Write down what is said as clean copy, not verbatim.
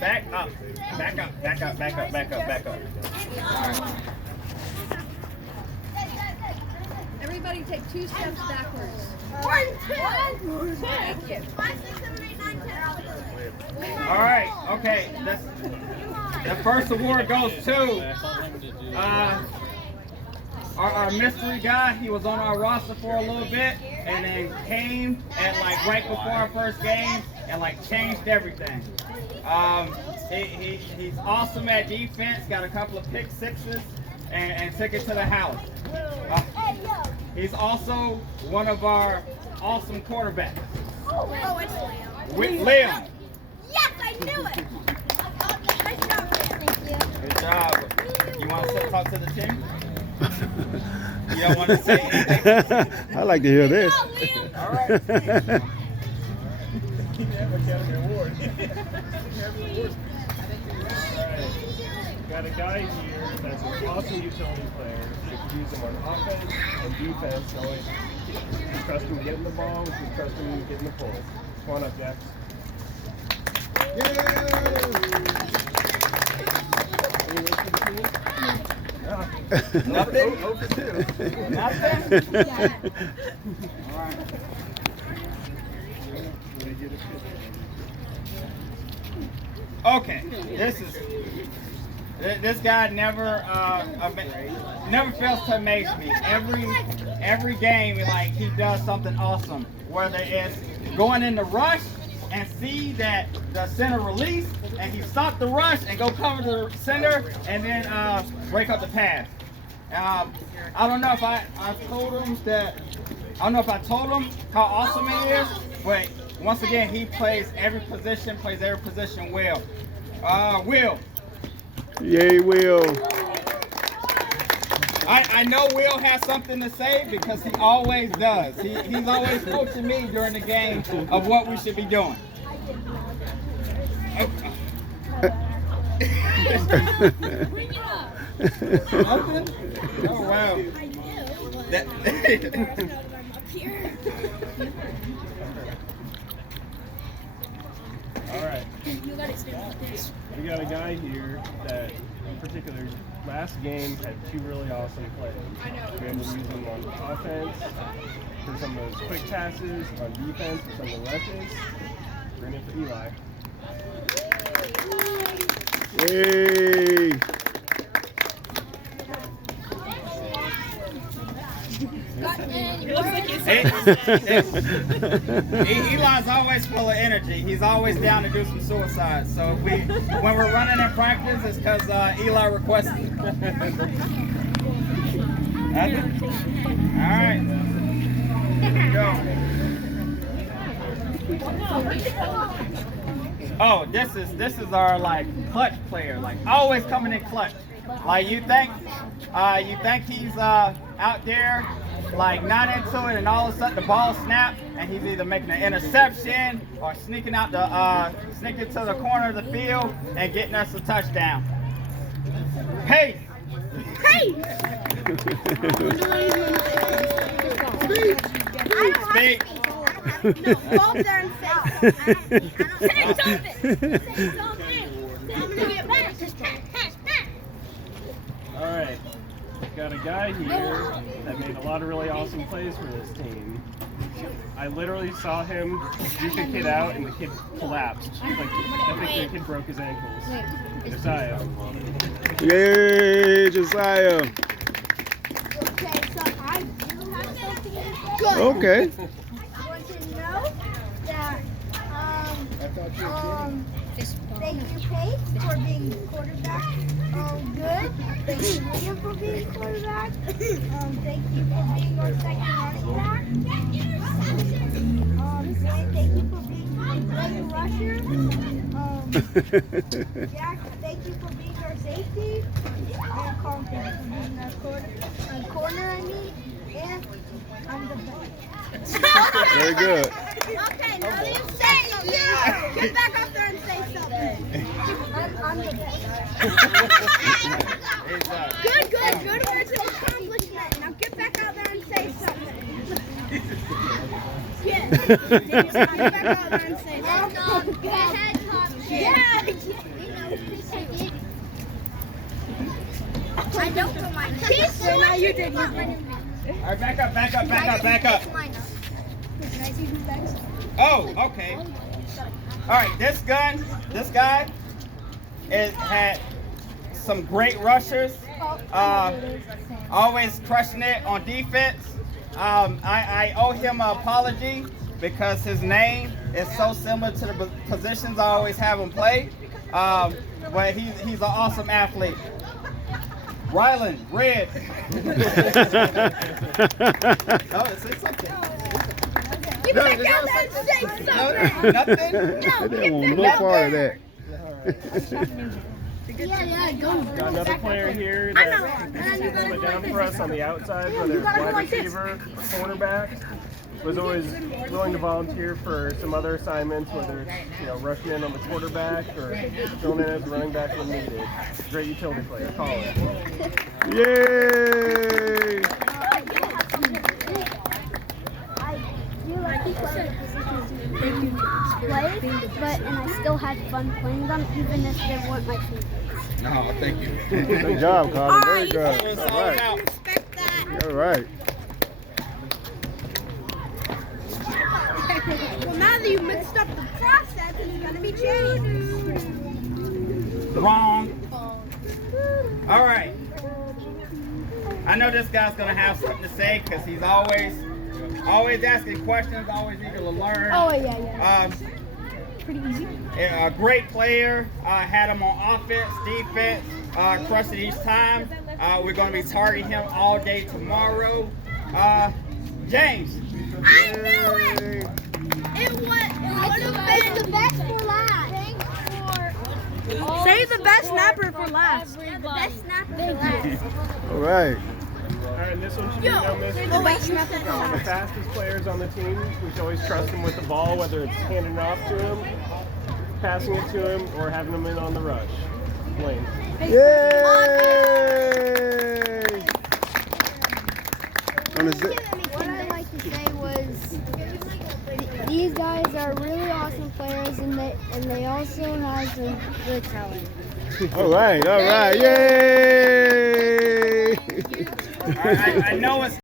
Back up. Back up. Back up. Back up. Back up. Back up. Everybody take 2 steps backwards. 1, 2. Thank you. 5, 6, 7, 8, 9, 10. All right. Okay. The first award goes to our mystery guy. He was on our roster for a little bit, and then came at like right before our first game and like changed everything. He's awesome at defense. Got a couple of pick sixes and took it to the house. He's also one of our awesome quarterbacks. Oh, it's Liam. With Liam. Yes, I knew it. Nice job, Liam. Good job. You want to talk to the team? You don't want to say anything? I like to hear this. All right. Got a guy here that's an awesome utility player. You can use him on offense and defense. Always trust him getting the ball, we can trust him getting the pull. Come on up, Jack. Any words for the team? Nothing? Oh, for 2. Nothing? All right. Okay, this guy never fails to amaze me. Every game, like he does something awesome. Whether it's going in the rush and see that the center release, and he stop the rush and go cover the center, and then break up the pass. I don't know if I told him that. I don't know if I told him how awesome he is, but once again, he plays every position well. Will. Yay, Will. I know Will has something to say because he always does. He's always coaching me during the game of what we should be doing. Nothing? Oh, wow. All right. We got a guy here that, in particular, last game had 2 really awesome plays. We had to use him on offense for some of those quick passes, on defense for some of the rushes. Bring it for Eli. Yay. Eli's always full of energy. He's always down to do some suicide. So when we're running in practice, it's because Eli requested it. All right. Here we go. Oh, this is our like clutch player. Like always coming in clutch. Like you think he's out there like not into it, and all of a sudden the ball snapped, and he's either making an interception or sneaking to the corner of the field and getting us a touchdown. Hey! Speak. No, go up there and say something. Say something. I'm gonna get back. All right. Got a guy here that made a lot of really awesome plays for this team. I literally saw him juke a kid out and the kid collapsed. Like, I think the kid broke his ankles. Josiah. Yay, Josiah. Okay, so I do have something good. Okay. I want you to know that thank you, Paige, for being quarterback. Good. Thank you, William, for being quarterback. Thank you for being our second running back. Thank you for being our rusher. Jack, thank you for being our safety. And Compton for being our corner, I mean. And I'm the best. Very good. Okay, now you say you. Get back up there and say something. I'm the best. Good words of accomplishment. Now get back out there and say something. Get back out there and say something. Go ahead, Tom. Yeah. Now you did. All right, back up. Oh, okay. All right, this guy had some great rushers. Always crushing it on defense. I owe him an apology because his name is so similar to the positions I always have him play. But he's an awesome athlete. Rylan, red. Oh, say something. You pick out that and say something. Nothing? They want no part of that. Yeah, go. Got another player here that put it down for us on the outside, whether it's wide receiver, cornerback. Was always willing to volunteer for some other assignments, whether it's rushing in on the quarterback or filling in as a running back when needed. Great utility player, Colin. Yay! Played, and I still had fun playing them, even if they weren't my favorites. No, thank you. Good job, Colin. Very good. It's All all right. about. Respect that. All right. Well, now that you mixed up the process, it's gonna be changed. Wrong. All right. I know this guy's gonna have something to say because he's always asking questions, always eager to learn. Oh yeah. Pretty easy. A great player. Had him on offense, defense, crushed it each time. We're gonna be targeting him all day tomorrow. James. I knew it. It would have been the best for last. Save the best snapper for last. The best snapper for last. All right. All right, and this one should be no miss. The best snapper for One of the last. fastest players on the team. We can always trust him with the ball, whether it's handing it off to him, passing it to him, or having him in on the rush. Blaine. Yay! On the zip. What I'd like to say was these guys are really awesome players, and they also have some good talent. All right. Yay! I know it's